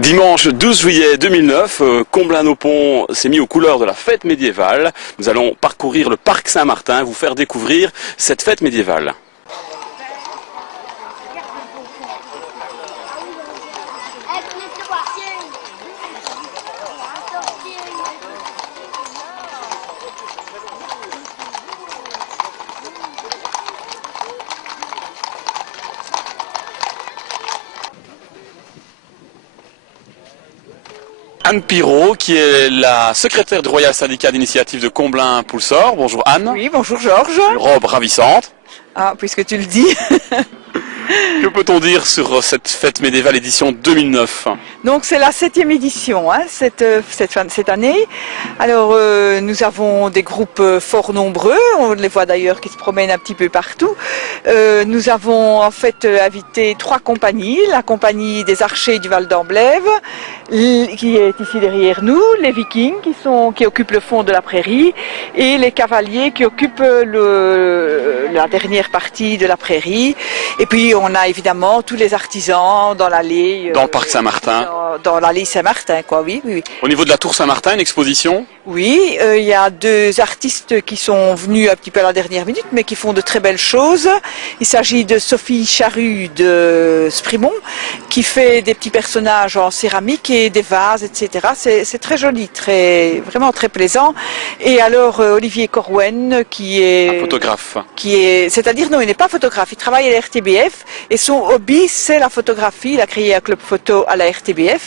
Dimanche 12 juillet 2009, Comblain-au-Pont s'est mis aux couleurs de la fête médiévale. Nous allons parcourir le parc Saint-Martin, vous faire découvrir cette fête médiévale. Anne Pirot, qui est la secrétaire du Royal Syndicat d'Initiative de Comblain-Poulsor. Bonjour Anne. Oui, bonjour Georges. Une robe ravissante. Ah, puisque tu le dis. Que peut-on dire sur cette fête médiévale édition 2009? Donc c'est la 7e édition cette année. Alors nous avons des groupes fort nombreux, on les voit d'ailleurs qui se promènent un petit peu partout. Nous avons en fait invité 3 compagnies, la compagnie des archers du Val d'Amblève, qui est ici derrière nous, les Vikings qui occupent le fond de la prairie et les cavaliers qui occupent la dernière partie de la prairie. Et puis on a évidemment tous les artisans dans l'allée. Dans le parc Saint-Martin. Dans l'allée Saint-Martin, quoi, oui. Au niveau de la tour Saint-Martin, une exposition? Oui, il y a 2 artistes qui sont venus un petit peu à la dernière minute, mais qui font de très belles choses. Il s'agit de Sophie Charru de Sprimont, qui fait des petits personnages en céramique et des vases, etc. C'est très joli, vraiment très plaisant. Et alors Olivier Corwen, qui est... Un photographe. C'est-à-dire, non, il n'est pas photographe, il travaille à la RTBF, et son hobby, c'est la photographie. Il a créé un club photo à la RTBF,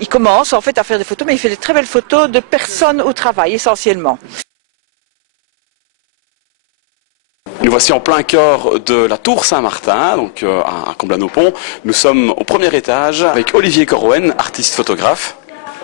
il commence en fait à faire des photos, mais il fait de très belles photos de personnes au travail essentiellement. Nous voici en plein cœur de la tour Saint-Martin, donc à Comblain-au-Pont. Nous sommes au premier étage avec Olivier Corwen, artiste photographe.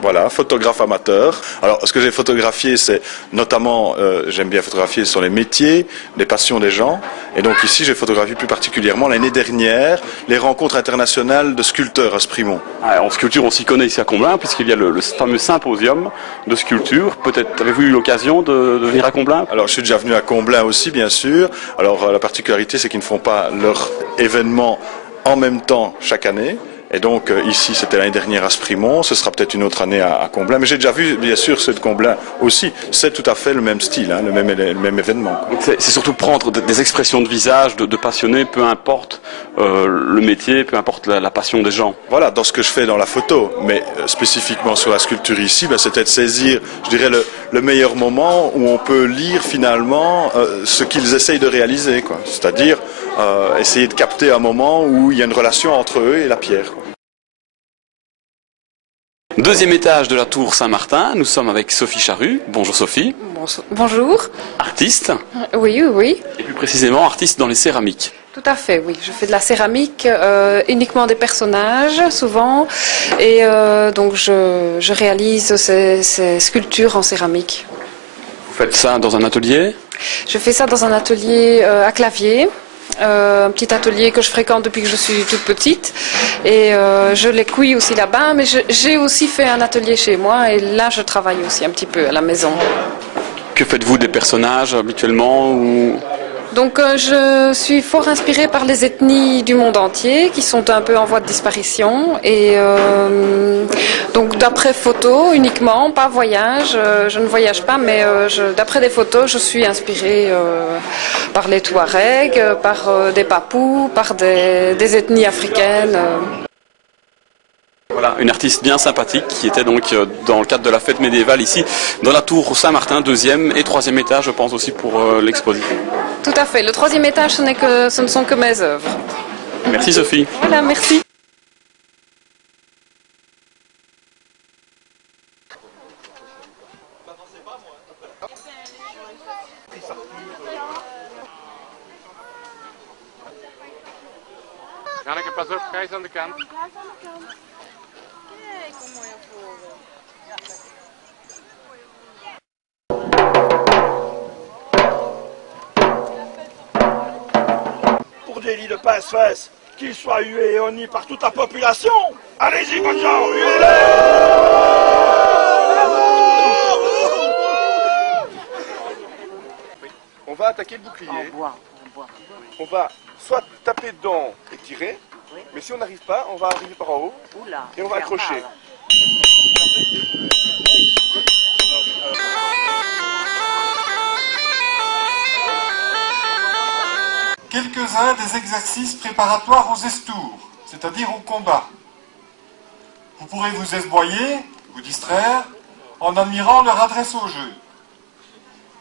Voilà, photographe amateur. Alors, ce que j'ai photographié, c'est notamment, j'aime bien photographier sur les métiers, les passions des gens. Et donc ici, j'ai photographié plus particulièrement l'année dernière les rencontres internationales de sculpteurs à Sprimont. En sculpture, on s'y connaît ici à Comblain, puisqu'il y a le fameux symposium de sculpture. Peut-être avez-vous eu l'occasion de venir à Comblain? Alors, je suis déjà venu à Comblain aussi, bien sûr. Alors, la particularité, c'est qu'ils ne font pas leur événement en même temps chaque année. Et donc ici, c'était l'année dernière à Sprimont, ce sera peut-être une autre année à Comblain. Mais j'ai déjà vu, bien sûr, ceux de Comblain aussi. C'est tout à fait le même style, hein, le même événement. C'est surtout prendre des expressions de visage, de passionnés, peu importe le métier, peu importe la passion des gens. Voilà, dans ce que je fais dans la photo, mais spécifiquement sur la sculpture ici, c'était de saisir, je dirais, le meilleur moment où on peut lire finalement ce qu'ils essayent de réaliser, quoi. C'est-à-dire essayer de capter un moment où il y a une relation entre eux et la pierre, quoi. Deuxième étage de la tour Saint-Martin, nous sommes avec Sophie Charru. Bonjour Sophie. Bonjour. Artiste. Oui. Et plus précisément, artiste dans les céramiques. Tout à fait, oui. Je fais de la céramique, uniquement des personnages, souvent. Et donc je réalise ces sculptures en céramique. Vous faites ça dans un atelier? Je fais ça dans un atelier à Clavier. Un petit atelier que je fréquente depuis que je suis toute petite et je les couille aussi là-bas, mais j'ai aussi fait un atelier chez moi et là je travaille aussi un petit peu à la maison. Que faites-vous des personnages habituellement ou... Donc je suis fort inspirée par les ethnies du monde entier qui sont un peu en voie de disparition et donc d'après photos uniquement, pas voyage, je ne voyage pas mais d'après des photos je suis inspirée par les Touaregs, par des Papous, par des ethnies africaines. Voilà, une artiste bien sympathique qui était donc dans le cadre de la fête médiévale ici, dans la tour Saint-Martin, 2e et 3e étage, je pense aussi pour l'exposition. Tout à fait. Le 3e étage, ce ne sont que mes œuvres. Merci Sophie. Voilà, merci. Janneke, pas op, Gijs aan de kant. Pour des lits de passe-fesses, qu'ils soient hués et honnis par toute la population. Allez-y, bonnes gens, huez-les! On va attaquer le bouclier. On va soit taper dedans et tirer, Mais si on n'arrive pas, on va arriver par en haut et on va accrocher. Quelques-uns des exercices préparatoires aux estours, c'est-à-dire au combat. Vous pourrez vous esboyer, vous distraire, en admirant leur adresse au jeu.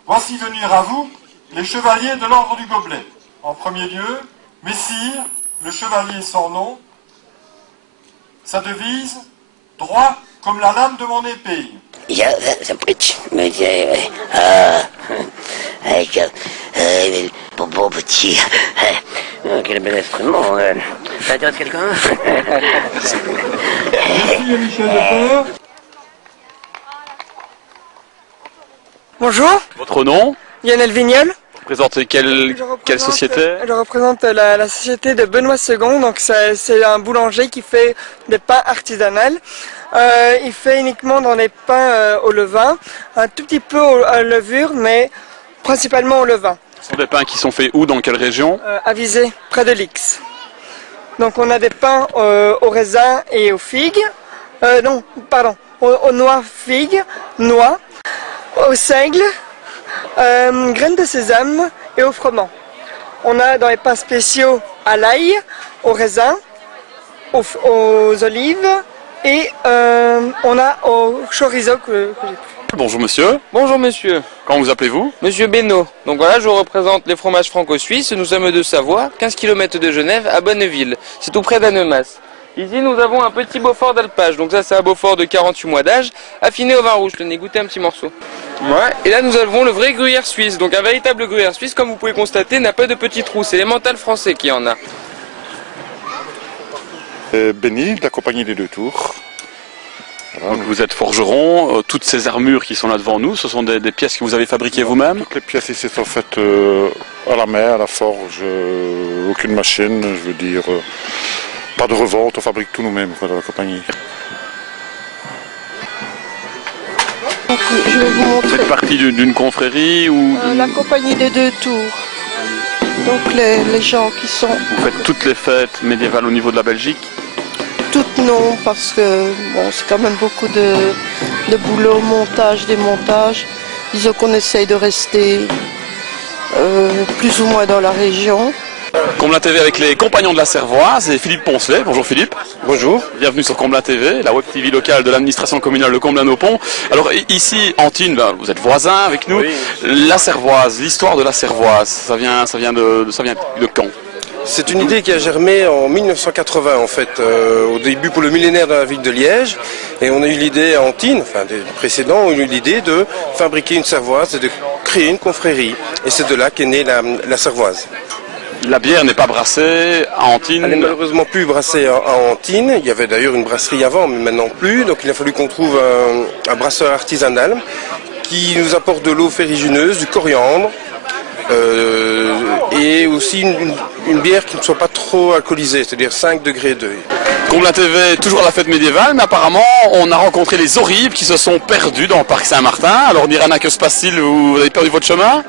Voici venir à vous les chevaliers de l'ordre du gobelet. En premier lieu, Messire, le chevalier sans nom. Sa devise, droit comme la lame de mon épée. Bon petit, quel bel instrument. Ça intéresse quelqu'un? Michel Lepeur. Bonjour. Votre nom? Lionel Vignol. Vous représentez quelle société? Je représente la société de Benoît II, donc c'est un boulanger qui fait des pains artisanaux. Il fait uniquement dans les pains au levain, un tout petit peu à levure, mais principalement au levain. Ce sont des pains qui sont faits où, dans quelle région? À Visé, près de Lix. Donc on a des pains au raisin et aux figues, aux noix figues, noix, au seigle, graines de sésame et au froment. On a dans les pains spéciaux à l'ail, au raisin, aux olives et on a au chorizo que j'ai pris. Bonjour monsieur. Bonjour monsieur. Comment vous appelez-vous? Monsieur Beno. Donc voilà, je représente les fromages franco-suisses. Nous sommes de Savoie, 15 km de Genève, à Bonneville. C'est tout près d'Annemasse. Ici, nous avons un petit Beaufort d'alpage. Donc ça, c'est un Beaufort de 48 mois d'âge, affiné au vin rouge. Tenez, goûtez un petit morceau. Ouais. Et là, nous avons le vrai gruyère suisse. Donc un véritable gruyère suisse, comme vous pouvez constater, n'a pas de petits trous. C'est l'emmental français qui en a. Benny, de la compagnie des Deux Tours. Donc vous êtes forgeron, toutes ces armures qui sont là devant nous, ce sont des pièces que vous avez fabriquées vous-même? Toutes les pièces ici sont faites à la main, à la forge, aucune machine, je veux dire, pas de revente, on fabrique tout nous-mêmes dans la compagnie. Donc, je vais vous montrer. Vous faites partie d'une confrérie ou la compagnie des Deux Tours. Donc les gens qui sont... Vous faites toutes les fêtes médiévales au niveau de la Belgique? Toutes non, parce que bon, c'est quand même beaucoup de boulot, montage, démontage. Disons qu'on essaye de rester plus ou moins dans la région. Comblain TV avec les compagnons de la Cervoise et Philippe Poncelet. Bonjour Philippe. Bonjour. Bienvenue sur Comblain TV, la web TV locale de l'administration communale de Comblain-au-Pont. Alors ici, Antine, vous êtes voisin avec nous. Oui. La Cervoise, l'histoire de la Cervoise, ça vient de quand? C'est une idée qui a germé en 1980 en fait, au début pour le millénaire de la ville de Liège. Et on a eu l'idée à Antine, enfin des précédents, ont eu l'idée de fabriquer une cervoise et de créer une confrérie. Et c'est de là qu'est née la cervoise. La bière n'est pas brassée à Antine? Elle n'est malheureusement plus brassée à Antine. Il y avait d'ailleurs une brasserie avant, mais maintenant plus. Donc il a fallu qu'on trouve un brasseur artisanal qui nous apporte de l'eau ferrugineuse, du coriandre, et aussi une bière qui ne soit pas trop alcoolisée, c'est-à-dire 5 degrés 2. Comblain TV, toujours à la fête médiévale, mais apparemment on a rencontré les horribles qui se sont perdus dans le parc Saint-Martin. Alors Nirana, que se passe-t-il? Vous avez perdu votre chemin?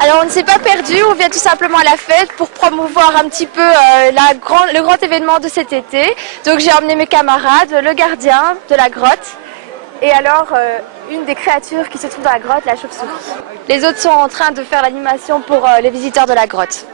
Alors on ne s'est pas perdu, on vient tout simplement à la fête pour promouvoir un petit peu le grand événement de cet été. Donc j'ai emmené mes camarades, le gardien de la grotte et alors une des créatures qui se trouve dans la grotte, la chauve-souris. Les autres sont en train de faire l'animation pour les visiteurs de la grotte.